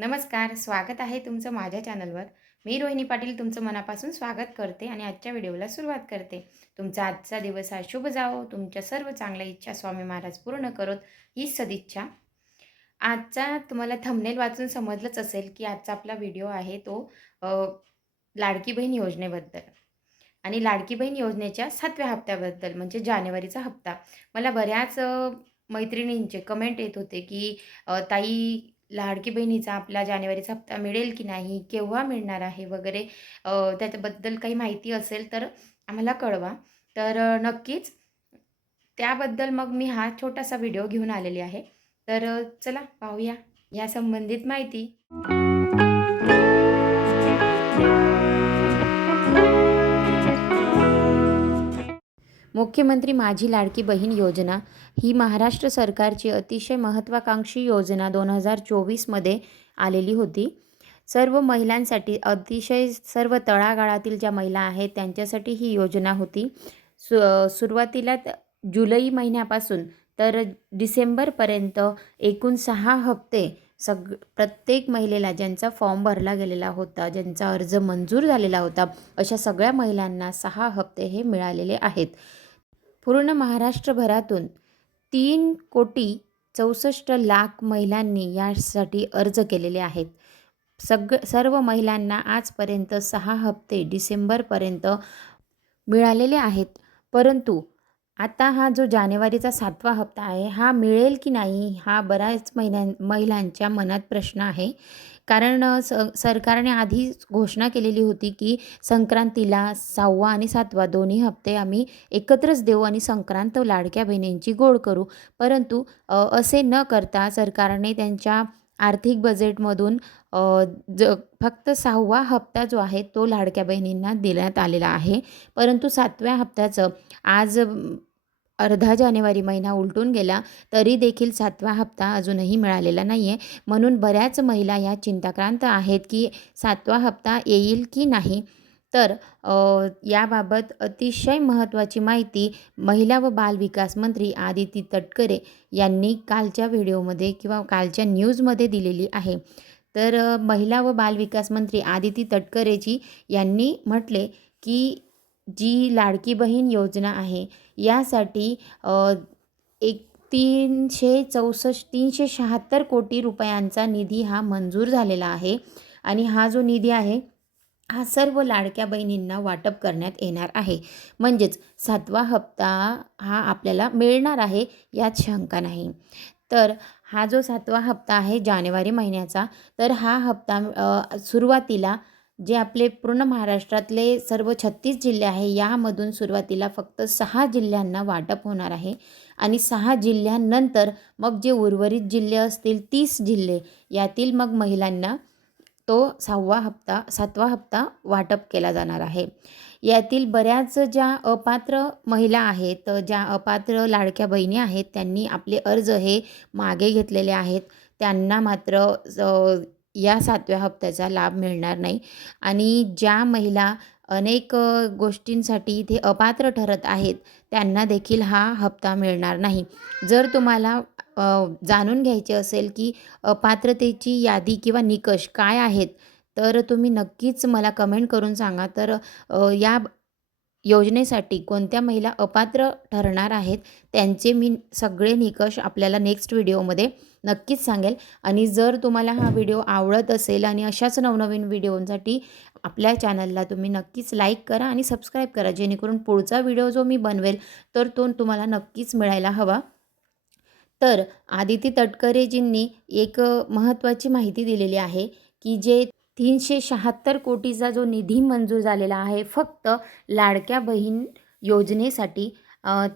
नमस्कार, स्वागत आहे तुमचं माझ्या चॅनलवर. मी रोहिणी पाटील तुमचं मनापासून स्वागत करते आणि आजच्या व्हिडिओला सुरुवात करते. तुमचा आजचा दिवस हा शुभ जावो. तुमच्या सर्व चांगल्या इच्छा स्वामी महाराज पूर्ण करोत, ही सदिच्छा. आजचा तुम्हाला थंबनेल वाचून समजलंच असेल, की आजचा आपला व्हिडिओ आहे तो अ, लाडकी बहीण योजनेबद्दल आणि लाडकी बहीण योजनेच्या 7व्या हप्त्याबद्दल म्हणजे जानेवारीचा हप्ता. मला बऱ्याच मैत्रिणींचे कमेंट येत होते, की ताई लाडकी बहिणीचा आपला जानेवारीचा हप्ता मिळेल की नाही? केव्हा मिळणार आहे? वगैरे त्याच्याबद्दल काही माहिती असेल तर आम्हाला कळवा. तर नक्कीच त्याबद्दल मग मी हा छोटासा व्हिडिओ घेऊन आलेली आहे. तर चला पाहूया या संबंधित माहिती. मुख्यमंत्री माझी लाडकी बहीण योजना ही महाराष्ट्र सरकारची अतिशय महत्त्वाकांक्षी योजना 2024मध्ये आलेली होती. सर्व महिलांसाठी अतिशय सर्व तळागाळातील ज्या महिला आहेत त्यांच्यासाठी ही योजना होती. सुरुवातीला जुलै महिन्यापासून तर डिसेंबरपर्यंत एकूण 6 हप्ते प्रत्येक महिलेला ज्यांचा फॉर्म भरला गेलेला होता, ज्यांचा अर्ज मंजूर झालेला होता, अशा सगळ्या महिलांना 6 हप्ते हे मिळालेले आहेत. पूर्ण महाराष्ट्रभरातून 3,64,00,000 महिलांनी यासाठी अर्ज केलेले आहेत. सर्व महिलांना आजपर्यंत 6 हप्ते डिसेंबरपर्यंत मिळालेले आहेत. परंतु आता हा जो जानेवारीचा 7वा हप्ता आहे, हा मिळेल की नाही, हा बऱ्याच महिलांच्या मनात प्रश्न आहे. कारण सरकारने आधीच घोषणा केलेली होती, की संक्रांतीला 6वा आणि 7वा दोन्ही हप्ते आम्ही एकत्रच देऊ आणि संक्रांत लाडक्या बहिणींची गोड करू. परंतु असे न करता सरकारने त्यांच्या आर्थिक बजेटमधून फक्त 6वा हप्ता जो आहे तो लाडक्या बहिणींना देण्यात आलेला आहे. परंतु 7व्या हप्त्याचं आज अर्धा जानेवारी महिना उलटून गेला तरी देखील 7वा हप्ता अजूनही मिळालेला नाही आहे. म्हणून बऱ्याच महिला या चिंताक्रांत आहेत, की 7वा हप्ता येईल की नाही. तर याबाबत अतिशय महत्त्वाची माहिती महिला व बालविकास मंत्री आदिती तटकरे यांनी कालच्या व्हिडिओमध्ये किंवा कालच्या न्यूजमध्ये दिलेली आहे. तर महिला व बालविकास मंत्री आदिती तटकरेजी यांनी म्हटले, की जी लाडकी बहीण योजना आहे यासाठी एक 376 कोटी रुपयांचा निधी हा मंजूर झालेला आहे आणि हा जो निधी आहे हा सर्व लाडक्या बहिणींना वाटप करण्यात येणार आहे. म्हणजेच 7वा हप्ता हा आपल्याला मिळणार आहे यात शंका नाही. तर हा जो 7वा हप्ता आहे जानेवारी महिन्याचा, तर हा हप्ता सुरुवातीला जे आपले पूर्ण महाराष्ट्रातले सर्व 36 जिल्हे आहे यामधून सुरुवातीला फक्त 6 जिल्ह्यांना वाटप होणार आहे आणि 6 जिल्ह्यांनंतर मग जे उर्वरित जिल्हे असतील 30 जिल्हे यातील मग महिलांना तो 7वा हप्ता वाटप केला जाणार आहे. यातील बऱ्याच ज्या अपात्र महिला आहेत, ज्या अपात्र लाडक्या बहिणी आहेत, त्यांनी आपले अर्ज हे मागे घेतलेले आहेत. त्यांना मात्र या 7व्या हप्त्याचा लाभ मिळणार नाही आणि ज्या महिला अनेक गोष्टींसाठी इथे अपात्र ठरत आहेत, त्यांना देखील हा हप्ता मिळणार नाही. जर तुम्हाला जाणून घ्यायचे असेल, की अपात्रतेची यादी किंवा निकष काय आहेत, तर तुम्ही नक्कीच मला कमेंट करून सांगा. तर या योजनेसाठी कोणत्या महिला अपात्र ठरणार आहेत, त्यांचे मी सगळे निकष आपल्याला नेक्स्ट व्हिडिओमध्ये नक्कीच सांगेल. आणि जर तुम्हाला हा व्हिडिओ आवडत असेल आणि अशाच नवनवीन व्हिडिओंसाठी आपल्या चॅनलला तुम्ही नक्कीच लाईक करा आणि सबस्क्राईब करा, जेणेकरून पुढचा व्हिडिओ जो मी बनवेल तर तो तुम्हाला नक्कीच मिळायला हवा. तर आदिती तटकरेजींनी एक महत्त्वाची माहिती दिलेली आहे, की जे 376 कोटीचा जो निधी मंजूर झालेला आहे फक्त लाडक्या बहीण योजनेसाठी,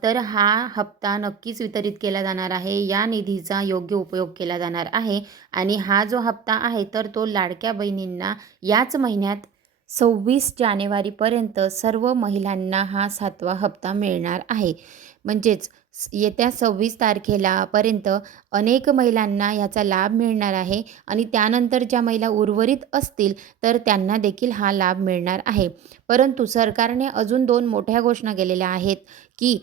तर हा हप्ता नक्कीच वितरित केला जाणार आहे. या निधीचा योग्य उपयोग केला जाणार आहे आणि हा जो हप्ता आहे तर तो लाडक्या बहिणींना याच महिन्यात 26 जानेवारीपर्यंत सर्व महिलांना हा 7वा हप्ता मिळणार आहे. म्हणजेच येत्या 26 तारखेलापर्यंत अनेक महिलांना याचा लाभ मिळणार आहे आणि त्यानंतर ज्या महिला उर्वरित असतील तर त्यांना देखील हा लाभ मिळणार आहे. परंतु सरकारने अजून 2 मोठ्या घोषणा केलेल्या आहेत, की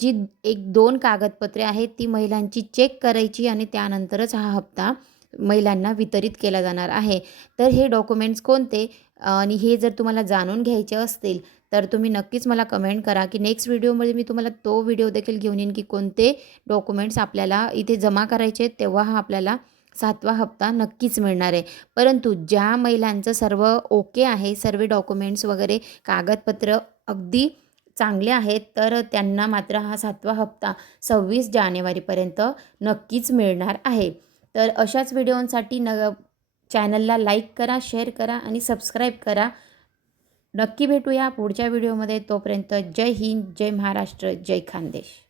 जी 1-2 कागदपत्रे आहेत ती महिलांची चेक करायची आणि त्यानंतरच हा हप्ता महिलांना वितरित केला जाणार आहे. तर हे डॉक्युमेंट्स कोणते आणि हे जर तुम्हाला जाणून घ्यायचे असतील तर तुम्ही नक्कीच मला कमेंट करा, की नेक्स्ट व्हिडिओमध्ये मी तुम्हाला तो व्हिडिओ देखील घेऊन येईन, की कोणते डॉक्युमेंट्स आपल्याला इथे जमा करायचे तेव्हा हा आपल्याला 7वा हप्ता नक्कीच मिळणार आहे. परंतु ज्या महिलांचं सर्व ओके आहे, सर्व डॉक्युमेंट्स वगैरे कागदपत्र अगदी चांगले आहेत, तर त्यांना मात्र हा 7वा हप्ता 26 जानेवारीपर्यंत नक्कीच मिळणार आहे. तर अशाच व्हिडिओंसाठी चॅनलला लाईक करा, शेअर करा आणि सबस्क्राईब करा. नक्की भेटूया पुढच्या व्हिडिओमध्ये. तोपर्यंत जय हिंद, जय महाराष्ट्र, जय खानदेश.